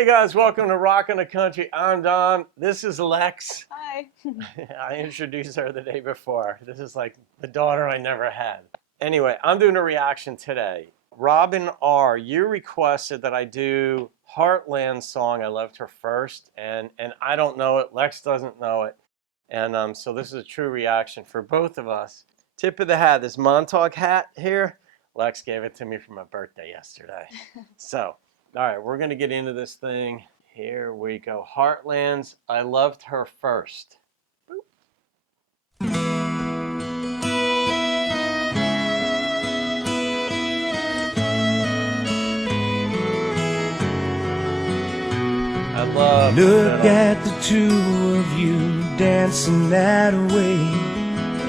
Hey guys, welcome to Rockin' the Country. I'm Don. This is Lex. Hi. I introduced her the day before. This is like the daughter I never had. Anyway, I'm doing a reaction today. Robin R., you requested that I do Heartland song. I loved her first, and I don't know it. Lex doesn't know it. And so this is a true reaction for both of us. Tip of the hat, this Montauk hat here, Lex gave it to me for my birthday yesterday. So, all right, we're going to get into this thing. Here we go. Heartlands, I loved her first. I love Look at the two of you dancing that way,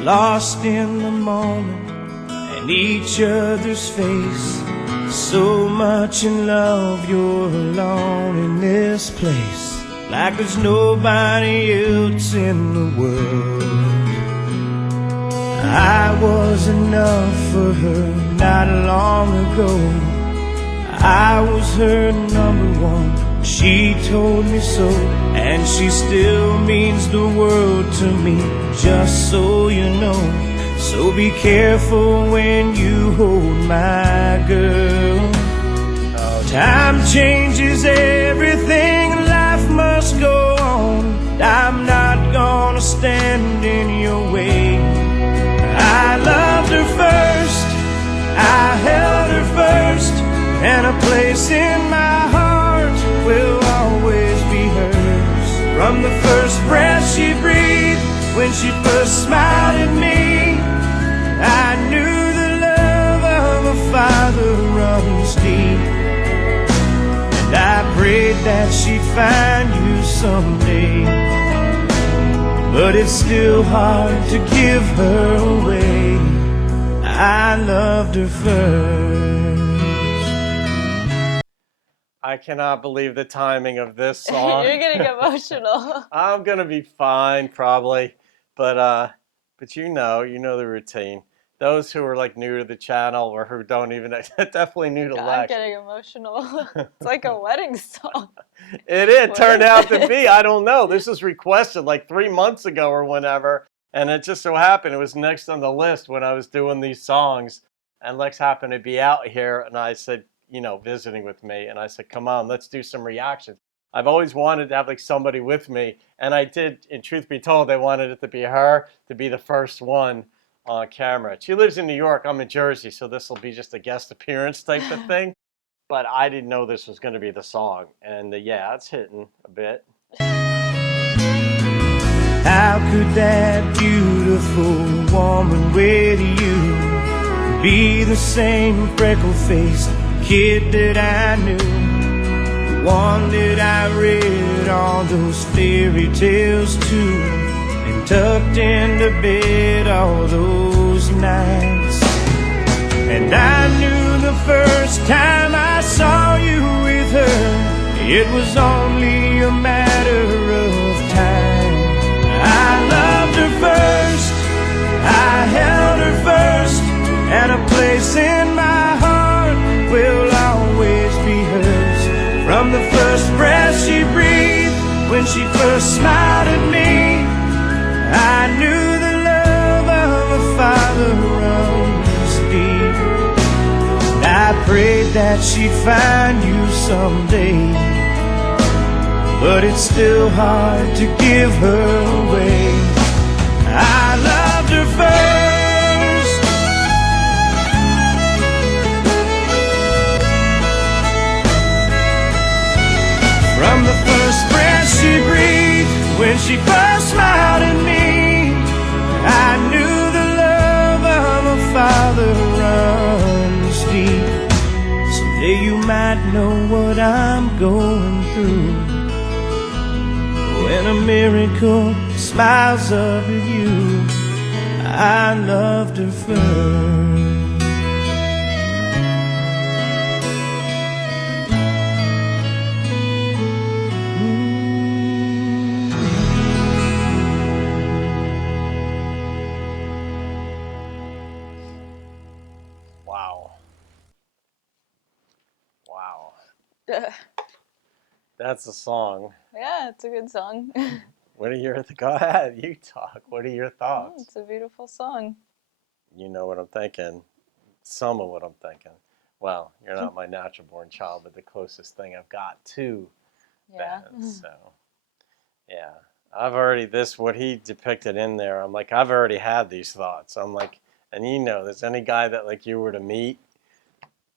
lost in the moment and each other's face. So much in love, you're alone in this place, like there's nobody else in the world. I was enough for her not long ago. I was her number one, she told me so, and she still means the world to me, just so you know. So be careful when you hold my girl. Time changes everything, life must go on. I'm not gonna stand in your way. I loved her first, I held her first, and a place in my heart will always be hers. From the first breath she breathed, when she first smiled at me, I knew the love of a father runs deep. And I prayed that she'd find you someday, but it's still hard to give her away. I loved her first. I cannot believe the timing of this song. You're getting emotional. I'm gonna be fine, probably, but you know the routine. Those who are like new to the channel or who don't even definitely new to I'm Lex. getting emotional. It's like a wedding song. It turned out to be. I don't know. This was requested like 3 months ago or whenever, and it just so happened it was next on the list when I was doing these songs, and Lex happened to be out here, and I said, you know, visiting with me, and I said, come on, let's do some reactions. I've always wanted to have like somebody with me, and I did, and truth be told, I wanted it to be her, to be the first one on camera. She lives in New York, I'm in Jersey, so this will be just a guest appearance type of thing, but I didn't know this was going to be the song, and yeah, it's hitting a bit. How could that beautiful woman with you be the same freckle-faced kid that I knew, the one that I read all those fairy tales to, and tucked into bed all those nights? And I knew the first time I saw you with her, it was only a matter of time. I loved her first, I held her first, and a place in my heart will always be hers. From the first breath she breathed, when she first smiled at me, I knew the love of a father runs deep. And I prayed that she'd find you someday, but it's still hard to give her away. I loved her first. From the first breath she breathed, when she first smiled at me, I knew the love of a father runs deep. Someday you might know what I'm going through, when a miracle smiles up at you. I loved her first. Wow. Wow. That's a song. Yeah, it's a good song. What are your go ahead, you talk. What are your thoughts? It's a beautiful song. You know what I'm thinking. Some of what I'm thinking. Well, you're not my natural born child, but the closest thing I've got to Yeah. that. So yeah. I've already what he depicted in there, I'm like, I've already had these thoughts. I'm like, and you know, there's any guy that like you were to meet,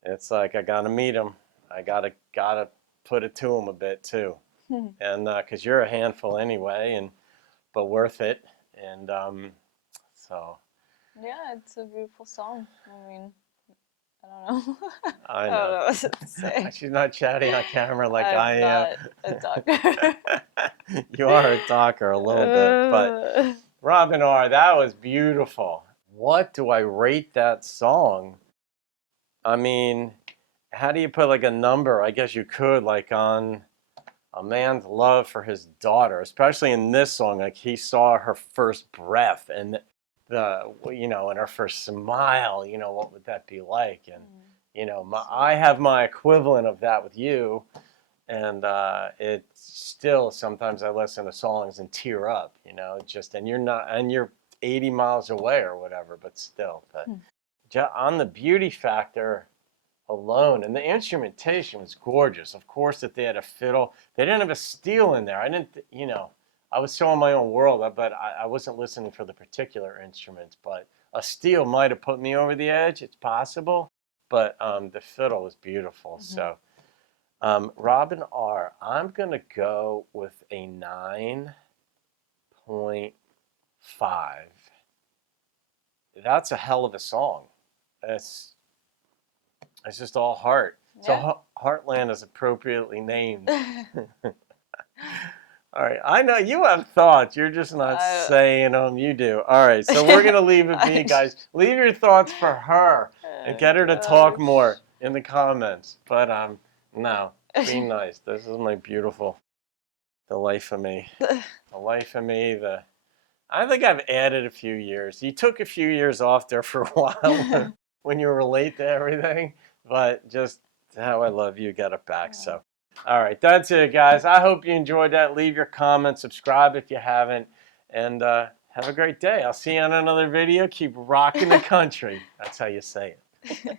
it's like I gotta meet him. I gotta put it to him a bit too. And because you're a handful anyway, but worth it. And so Yeah, it's a beautiful song. I mean, I don't know. I I don't know. know what to say. She's not chatting on camera like I'm I am. not a talker. You are a talker a little bit, but Robin R., that was beautiful. What do I rate that song? I mean, how do you put like a number? I guess you could, like on a man's love for his daughter, especially in this song. Like he saw her first breath and and her first smile. You know, what would that be like? And you know, I have my equivalent of that with you, and it still sometimes I listen to songs and tear up. You know, and you're 80 miles away or whatever, but still, but on the beauty factor alone, and the instrumentation was gorgeous. Of course, that they had a fiddle, they didn't have a steel in there. I didn't, I was so in my own world, but I wasn't listening for the particular instruments. But a steel might have put me over the edge. It's possible, but the fiddle was beautiful. So, Robin R., I'm gonna go with a 9.5. That's a hell of a song. It's just all heart. Yeah. So Heartland is appropriately named. All right. I know you have thoughts. You're just not saying them. You do. All right. So we're going to leave it be, guys. Leave your thoughts for her and get her to talk more in the comments. But no, be nice. This is my beautiful, the life of me. The life of me. I think I've added a few years. You took a few years off there for a while when you were late to everything. But just how I love you got it back. So, all right, that's it, guys. I hope you enjoyed that. Leave your comments, subscribe if you haven't, and have a great day. I'll see you on another video. Keep rocking the country. That's how you say it.